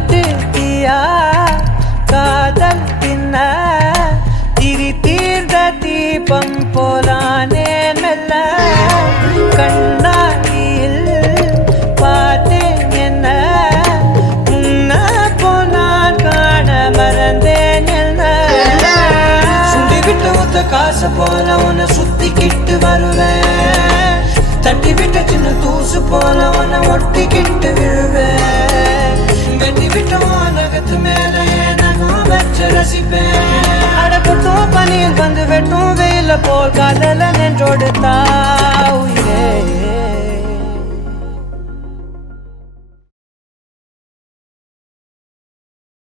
காட்டு தீயா காதல் தின்ன திரி தீர்ந்த தீபம் போலானே மெல்ல கண்ணாடியில் பார்த்தேன் என்ன உன்ன போனான் காண மறந்தேன் என்ன சுண்டிக்கிட்டு ஒத்த காசு போல உன்னை சுத்திக்கிட்டு வருவேன் தட்டி விட்ட சின்ன தூசு போல உன்னை ஒட்டிக்கிட்டு விழுவேன் வெட்டி விட்ட நகத்து மேல நகம் வச்சு ரசிப்பேன் அடப்பட்டும் பனியில் வந்து வெட்டும் வெயில போல் காதல நின்றோடுத்தான்